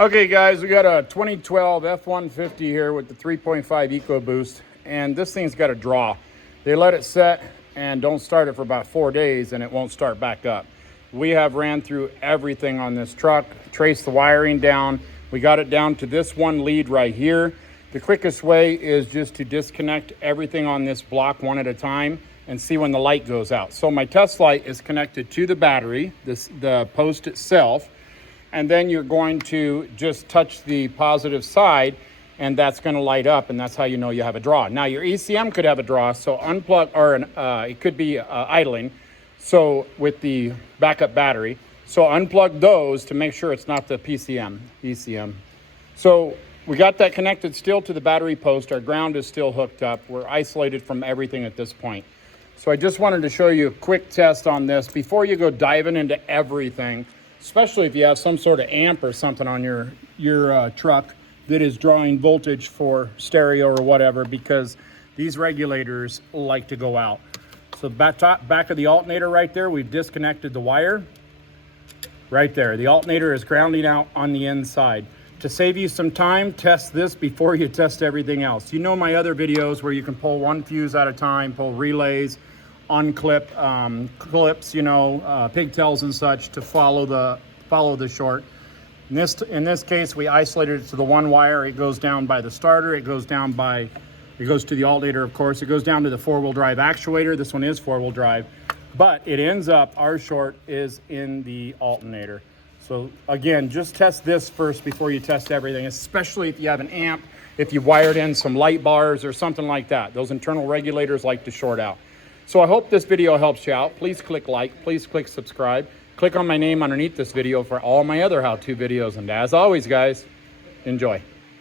Okay guys, we got a 2012 F-150 here with the 3.5 EcoBoost, and this thing's got a draw. They let it set and don't start it for about 4 days and it won't start back up. We have ran through everything on this truck, traced the wiring down. We got it down to this one lead right here. The quickest way is just to disconnect everything on this block one at a time and see when the light goes out. So my test light is connected to the battery, the post itself, and then you're going to just touch the positive side and that's going to light up, and that's how you know you have a draw. Now your ECM could have a draw, so unplug, or it could be idling, so with the backup battery. So unplug those to make sure it's not the ECM. So we got that connected still to the battery post. Our ground is still hooked up. We're isolated from everything at this point. So I just wanted to show you a quick test on this before you go diving into everything, especially if you have some sort of amp or something on your truck that is drawing voltage for stereo or whatever, because these regulators like to go out. So back of the alternator right there, we've disconnected the wire right there. The alternator is grounding out on the inside. To save you some time, test this before you test everything else. You know my other videos where you can pull one fuse at a time, pull relays, unclip clips, pigtails and such to follow the short. In this case, we isolated it to the one wire. It goes down by the starter. It goes to the alternator, of course. It goes down to the four-wheel drive actuator. This one is four-wheel drive, but it ends up, our short is in the alternator. So again, just test this first before you test everything, especially if you have an amp, if you wired in some light bars or something like that. Those internal regulators like to short out. So I hope this video helps you out. Please click like, please click subscribe. Click on my name underneath this video for all my other how-to videos. And as always, guys, enjoy.